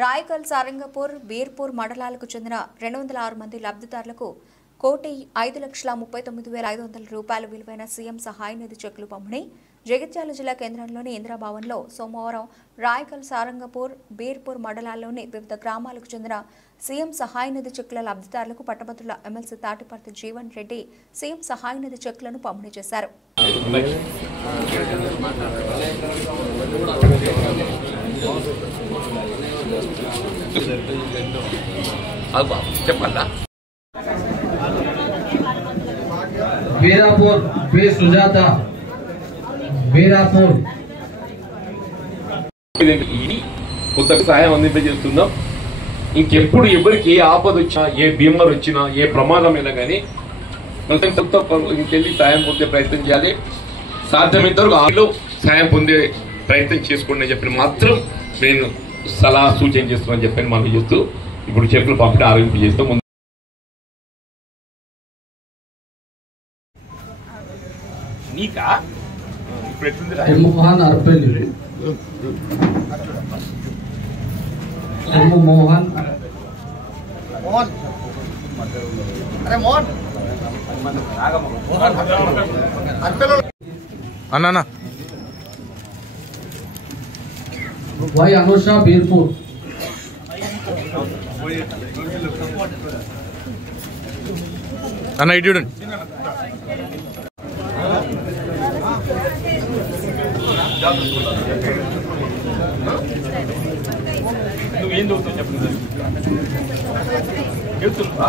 రాయకల్, సారంగపూర్, బీర్పూర్ మండలాలకు చెందిన 206 మంది లబ్ధిదారులకు 1,05,39,500 రూపాయల విలువైన సీఎం సహాయ నిధి చెక్కులు పంపిణీ జగిత్యాల జిల్లా కేంద్రంలోని ఇందిరాభవన్లో సోమవారం రాయకల్, సారంగపూర్, బీర్పూర్ మండలాల్లోని వివిధ గ్రామాలకు చెందిన సీఎం సహాయ నిధి చెక్కుల లబ్ధిదారులకు పట్టభద్రుల ఎమ్మెల్సీ తాటిపర్తి జీవన్ రెడ్డి సీఎం సహాయ నిధి చెక్కులను పంపిణీ చేశారు. వీరాపూర్ బి సుజాత, వీరాపూర్ కొత్త సహాయం అందింపజేస్తున్నాం. ఇంకెప్పుడు ఎవరికి ఏ ఆపద వచ్చినా, ఏ బీమార్ వచ్చినా, ఏ ప్రమాదమైనా కానీ ఇంకెళ్ళి సాయం పొందే ప్రయత్నం చేయాలి. సాధ్యమైనంత వరకు ఆలో సాయం పొందే ప్రయత్నం చేసుకోండి అని చెప్పి మాత్రం నేను సలహా సూచన చేస్తున్నాను చెప్పని మనం చేస్తూ ఇప్పుడు చెక్కులు పంపిణీ ఆరంభించేస్తాం. నీకా ఇప్పుడు ఎట్లుంది మోహన్ అర్పల్లి, మోహన్ అన్నా వై అనుష, బీర్పూర్ అన్న ఇటు చూడండి. నువ్వేం చదువుతావు చెప్పండి. చెప్తున్నా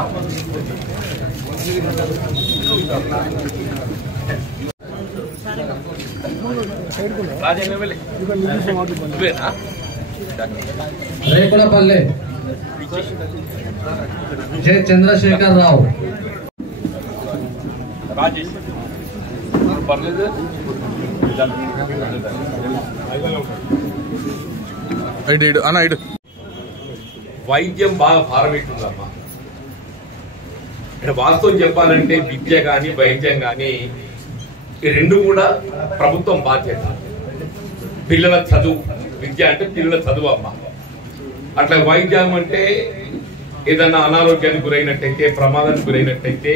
రేకులపల్లె జె చంద్రశేఖర్ రావు, రాజేష్ పర్లేదు. ఇటు అన్న ఇటు. వైద్యం బాగా భారమవుతుందమ్మా. ఇక్కడ వాస్తవం చెప్పాలంటే విద్య కానీ వైద్యం కానీ ఈ రెండు కూడా ప్రభుత్వం బాధ్యత. పిల్లల చదువు, విద్య అంటే పిల్లల చదువు అమ్మ. అట్లా వైద్యం అంటే ఏదన్నా అనారోగ్యానికి గురైనట్టయితే, ప్రమాదానికి గురైనట్టయితే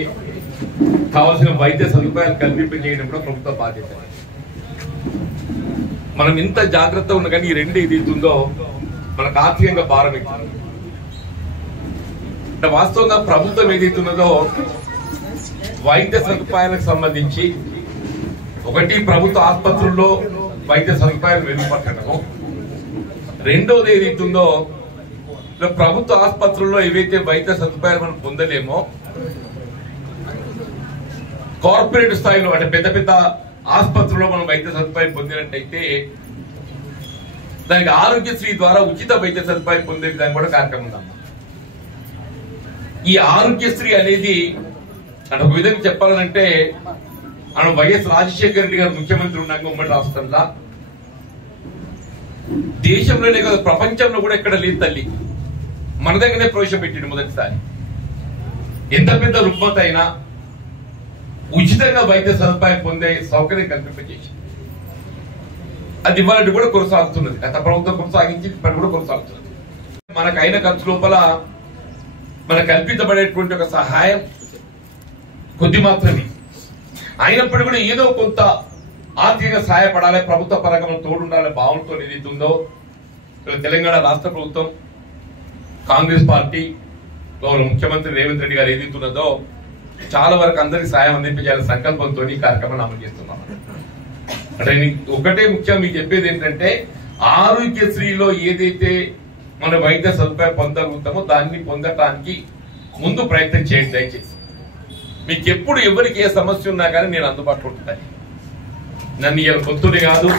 కావాల్సిన వైద్య సదుపాయాలు కల్పింపజేయడం కూడా ప్రభుత్వ బాధ్యత. మనం ఇంత జాగ్రత్త ఉన్నా కానీ ఈ రెండు ఏదైతుందో మనకు ఆర్థికంగా భారం అవుతుంది. అంటే వాస్తవంగా ప్రభుత్వం ఏదైతున్నదో వైద్య సదుపాయాలకు సంబంధించి ఒకటి ప్రభుత్వ ఆసుపత్రుల్లో వైద్య సదుపాయాలు మెరుగుపరచడము, రెండోది ఏదైతుందో ప్రభుత్వ ఆసుపత్రుల్లో ఏవైతే వైద్య సదుపాయాలు మనం పొందలేమో కార్పొరేట్ స్థాయిలో అంటే పెద్ద పెద్ద ఆసుపత్రుల్లో మనం వైద్య సదుపాయం పొందినట్టయితే దానికి ఆరోగ్యశ్రీ ద్వారా ఉచిత వైద్య సదుపాయం పొందే విధంగా కూడా కార్యక్రమం ఉందమ్మా. ఈ ఆరోగ్యశ్రీ అనేది అంటే ఒక విధంగా చెప్పాలంటే మనం వైఎస్ రాజశేఖర రెడ్డి గారు ముఖ్యమంత్రి ఉన్నాక ఉమ్మడి రాష్ట్రంలో దేశంలోనే కాదు ప్రపంచంలో కూడా ఎక్కడ లేదు తల్లి. మన దగ్గరనే ప్రవేశపెట్టిండు మొదటిసారి. ఎంత పెద్ద రుగ్మత అయినా ఉచితంగా వైద్య సదుపాయం పొందే సౌకర్యం కల్పింపజేసి అది ఇవాళ కూడా కొనసాగుతున్నది. గత ప్రభుత్వం కొనసాగించి ఇప్పుడు కూడా కొనసాగుతున్నది. మనకు అయిన ఖర్చు లోపల మనకు కల్పించబడేటువంటి ఒక సహాయం కొద్ది మాత్రమే అయినప్పుడు కూడా ఏదో కొంత ఆర్థికంగా సహాయపడాలి, ప్రభుత్వ పరంగా మనం తోడుండాలి భావనతో ఏదైతుందో తెలంగాణ రాష్ట్ర ప్రభుత్వం, కాంగ్రెస్ పార్టీ, ముఖ్యమంత్రి రేవంత్ రెడ్డి గారు ఏదైతున్నదో చాలా వరకు అందరికి సాయం అందించాలని సంకల్పంతో ఈ కార్యక్రమాన్ని అమలు చేస్తున్నాం. అంటే ఒకటే ముఖ్యం మీకు చెప్పేది ఏంటంటే ఆరోగ్యశ్రీలో ఏదైతే మన వైద్య సదుపాయం పొందగలుగుతామో దాన్ని పొందటానికి ముందు ప్రయత్నం చేయండి. దయచేసి మీకు ఎప్పుడు ఎవరికి ఏ సమస్య ఉన్నా కానీ నేను అందుబాటులో ఉంటాను. నన్ను ఇలా పొత్తుని కాదు,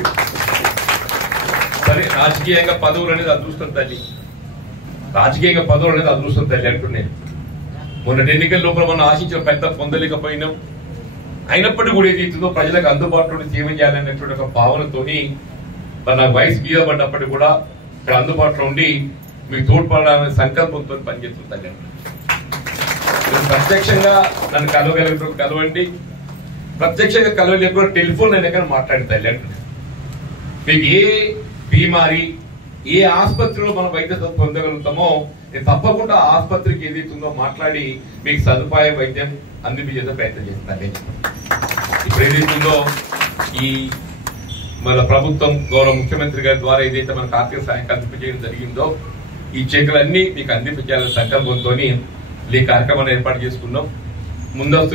సరే రాజకీయంగా పదవులు అనేది అదృష్టం తల్లి, రాజకీయంగా పదవులు అనేది అదృష్టం తల్లి అంటున్నాను. మొన్న ఎన్నికల లోపల మనం ఆశించిన పెద్ద పొందలేకపోయినాం. అయినప్పటికీ కూడా ఏదైతుందో ప్రజలకు అందుబాటులో సేవ చేయాలనేటువంటి ఒక భావనతోని నాకు వయసు మీద పడ్డప్పటికీ కూడా ఇక్కడ అందుబాటులో ఉండి మీకు తోడ్పడాలనే సంకల్పంతో పనిచేస్తుంది. ప్రత్యక్షంగా నన్ను కలవగలిగినప్పుడు కలవండి, ప్రత్యక్షంగా కలవలేకుండా టెలిఫోన్ అయినా కానీ మాట్లాడతాయి. మీకు ఏ బీమారి ఏ ఆసుపత్రిలో మనం వైద్య సదుపాయం పొందగలుగుతామో నేను తప్పకుండా ఆ ఆసుపత్రికి ఏదైతుందో మాట్లాడి మీకు సదుపాయ వైద్యం అందించే ప్రయత్నం చేస్తాను. ఇప్పుడు ఏదైతుందో ఈ మన ప్రభుత్వం గౌరవ ముఖ్యమంత్రి గారి ద్వారా ఏదైతే మనకు ఆర్థిక సాయం కల్పించడం జరిగిందో ఈ చెక్కులన్నీ మీకు అందించాలనే సంకల్పంతో ఈ కార్యక్రమాన్ని ఏర్పాటు చేసుకున్నాం. ముందస్తు